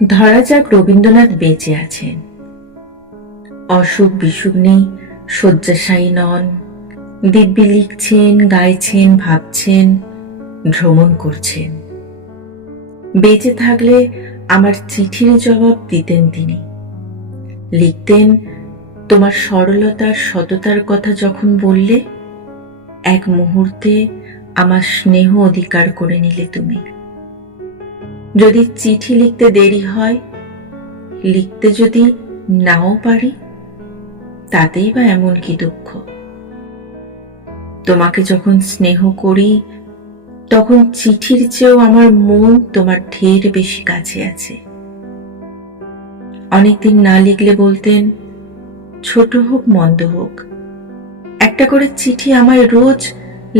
ধরা যাক রবীন্দ্রনাথ বেঁচে আছেন, অসুখ বিসুখ নেই, শয্যাশায়ী নন, দিব্যি লিখছেন, গাইছেন, ভাবছেন, ভ্রমণ করছেন। বেঁচে থাকলে আমার চিঠির জবাব দিতেন তিনি। লিখতেন, তোমার সরলতার সততার কথা যখন বললে, এক মুহূর্তে আমার স্নেহ অধিকার করে নিলে তুমি। যদি চিঠি লিখতে দেরি হয়, লিখতে যদি নাও পারি, তাতেই বা এমন কি দুঃখ। তোমাকে যখন স্নেহ করি, তখন চিঠির চেয়েও আমার মন তোমার ঢের বেশি কাছে আছে। অনেকদিন না লিখলে বলতেন, ছোট হোক মন্দ হোক, একটা করে চিঠি আমায় রোজ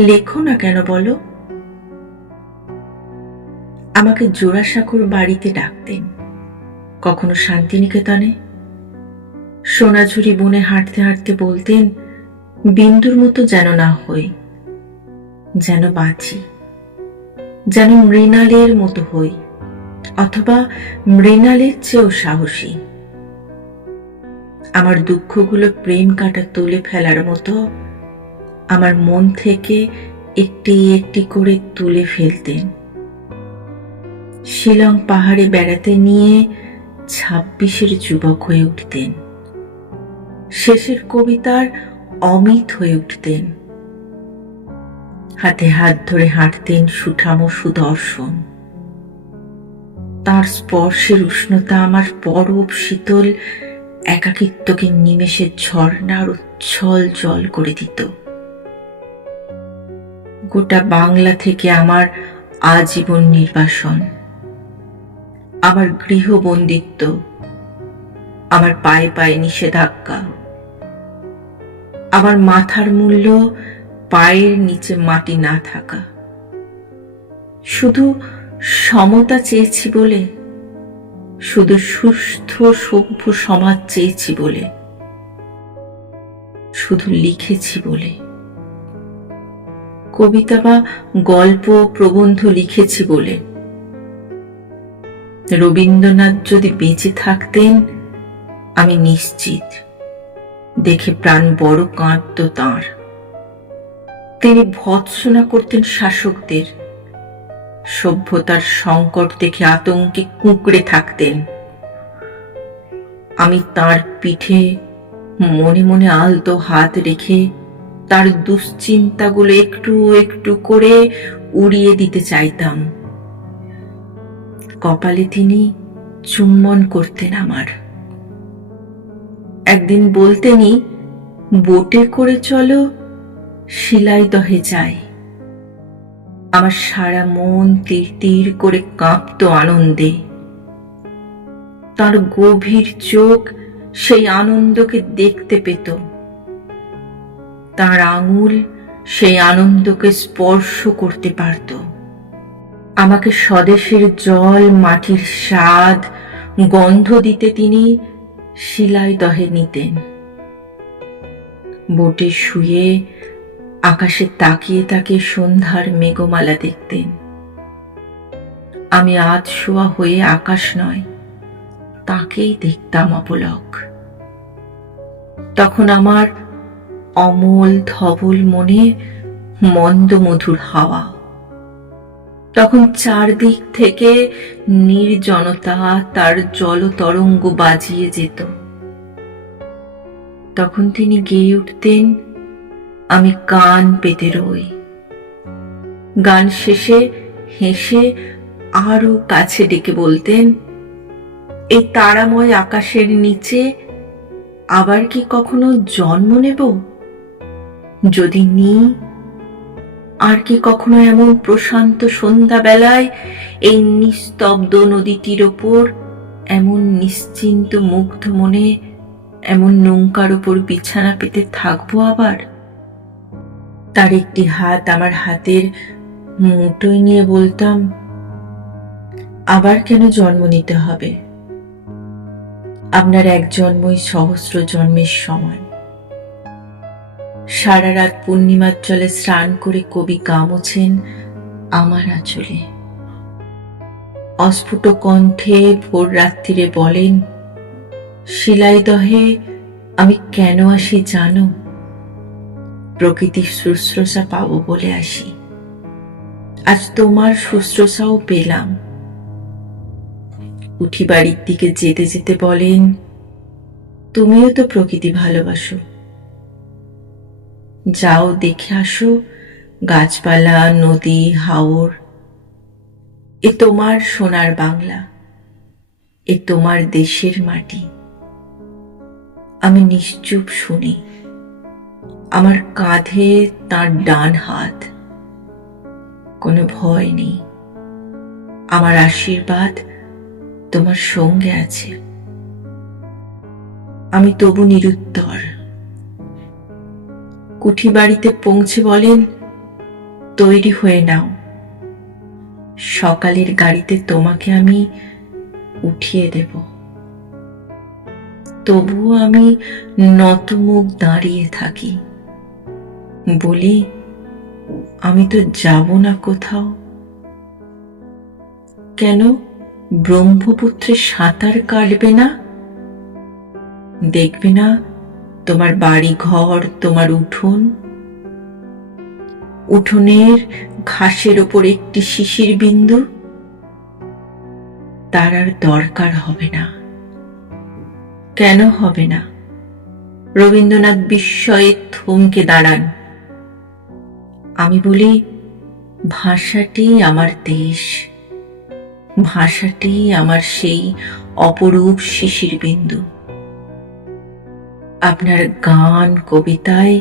লেখো না কেন বলো। আমাকে জোড়াসাঁকোর বাড়িতে ডাকতেন, কখনো শান্তিনিকেতনে। সোনাঝুরি বনে হাঁটতে হাঁটতে বলতেন, বিন্দুর মতো যেন না হই, যেন বাঁচি, যেন মৃণালের মতো হই, অথবা মৃণালের চেয়েও সাহসী। আমার দুঃখগুলো প্রেম কাঁটা তুলে ফেলার মতো আমার মন থেকে একটি একটি করে তুলে ফেলতেন। শিলং পাহাড়ে বেড়াতে নিয়ে 26-এর যুবক হয়ে উঠতেন। শেষের কবিতার অমিত হয়ে উঠতেন। হাতে হাত ধরে হাঁটতেন সুঠামো সুদর্শন। তার স্পর্শের উষ্ণতা আমার পরব শীতল একাকিত্বকে নিমেষে ঝর্ণার উচ্ছল জল করে দিত। গোটা বাংলা থেকে আমার আজীবন নির্বাসন, আমার গৃহবন্দিত্ব, আমার পায়ে পায়ে নিষেধাজ্ঞা, আমার মাথার মূল্য পায়ের নিচে মাটি না থাকা। শুধু সমতা চেয়েছি বলে, শুধু সুস্থ সভ্য সমাজ চেয়েছি বলে, শুধু লিখেছি বলে, কবিতা বা গল্প প্রবন্ধ লিখেছি বলে। রবীন্দ্রনাথ যদি বেঁচে থাকতেন, আমি নিশ্চিত দেখে প্রাণ বড় কাঁদত তাঁর। তিনি ভৎসনা করতেন শাসকদের, সভ্যতার সংকট দেখে আতঙ্কে কুঁকড়ে থাকতেন। আমি তার পিঠে মনে মনে আলতো হাত রেখে তার দুশ্চিন্তাগুলো একটু একটু করে উড়িয়ে দিতে চাইতাম। কপালে তিনি চুম্বন করতেন আমার। একদিন বলতেনই, বোটে করে চলো, শিলাইদহে যাই। আমার সারা মন তীর তীর করে কাঁপতো আনন্দে। তার গভীর চোখ সেই আনন্দকে দেখতে পেত, তার আঙুল সেই আনন্দকে স্পর্শ করতে পারত। আমাকে স্বদেশের জল, মাটির স্বাদ, গন্ধ দিতে তিনি শিলাইদহে নিতেন। বোটে শুয়ে আকাশে তাকিয়ে তাকিয়ে সন্ধ্যার মেঘমালা দেখতেন। আমি আধ শোয়া হয়ে আকাশ নয়, তাকেই দেখতাম অপলক। তখন আমার অমল ধবল মনে মন্দ মধুর হাওয়া। তখন চারদিক থেকে নির্জনতা তার জলতরঙ্গ বাজিয়ে যেত। তখন তিনি গেয়ে উঠতেন, আমি কান পেতে রই। গান শেষে হেসে আরো কাছে ডেকে বলতেন, এই তারাময় আকাশের নিচে আবার কি কখনো জন্ম নেব? যদি নিই, আর কি কখনো এমন প্রশান্ত সন্ধ্যাবেলায় এই নিস্তব্ধ নদীটির ওপর এমন নিশ্চিন্ত মুগ্ধ মনে এমন নৌকার ওপর বিছানা পেতে থাকবো আবার? তার একটি হাত আমার হাতের মুঠোয় নিয়ে বলতাম, আবার কেন জন্ম নিতে হবে? আপনার এক জন্মই সহস্র জন্মের সমান। সারা রাত পূর্ণিমার জলে স্নান করে কবি গা মোছেন আমার আঁচলে। অস্ফুট কণ্ঠে ভোর রাত্রিরে বলেন, শিলাইদহে আমি কেন আসি জানো? প্রকৃতির শুশ্রূষা পাবো বলে আসি। আজ তোমার শুশ্রূষাও পেলাম। উঠি বাড়ির দিকে যেতে যেতে বলেন, তুমিও তো প্রকৃতি ভালোবাসো, যাও দেখে আসো গাছপালা, নদী, হাওর। এ তোমার সোনার বাংলা, এ তোমার দেশের মাটি। আমি নিশ্চুপ শুনি, আমার কাঁধে তার ডান হাত। কোনো ভয় নেই, আমার আশীর্বাদ তোমার সঙ্গে আছে। আমি তবু নিরুত্তর। কুঠি বাড়িতে পৌঁছে বলেন, তৈরি হয়ে নাও, সকালের গাড়িতে তোমাকে আমি উঠিয়ে দেব। তবুও আমি নতমুখ দাঁড়িয়ে থাকি, বলি, আমি তো যাব না কোথাও। কেন ব্রহ্মপুত্রে সাঁতার কাটবে না? দেখবে না তোমার বাড়ি ঘর, তোমার উঠোন, উঠোনের ঘাসের ওপর একটি শিশির বিন্দু? তার আর দরকার হবে না। কেন হবে না? রবীন্দ্রনাথ বিস্ময়ে থমকে দাঁড়ান। আমি বলি, ভাষাটি আমার দেশ, ভাষাটি আমার সেই অপরূপ শিশির বিন্দু। আপনার গান, কবিতায়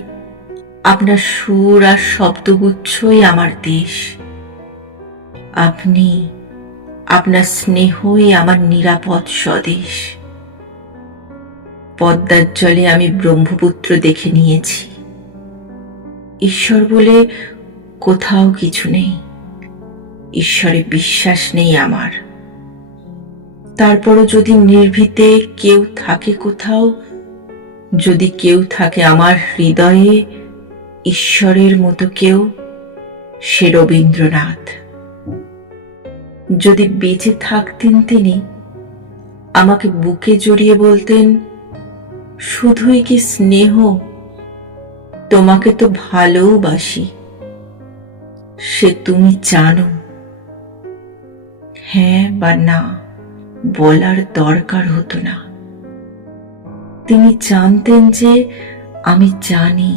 আপনার সুর আর শব্দগুচ্ছই আমার দেশ। আপনি, আপনার স্নেহই আমার নিরাপদ স্বদেশ। পদ্মার জলে আমি ব্রহ্মপুত্র দেখে নিয়েছি। ঈশ্বর বলে কোথাও কিছু নেই, ঈশ্বরে বিশ্বাস নেই আমার। তারপরও যদি নির্ভীতে কেউ থাকে কোথাও, যদি কেউ থাকে আমার হৃদয়ে ঈশ্বরের মতো কেউ, সে রবীন্দ্রনাথ। যদি বেঁচে থাকতেন তিনি, আমাকে বুকে জড়িয়ে বলতেন, শুধুই কি স্নেহ, তোমাকে তো ভালোবাসি, সে তুমি জানো। হ্যাঁ বা না বলার দরকার হতো না। তিনি জানতেন যে আমি জানি।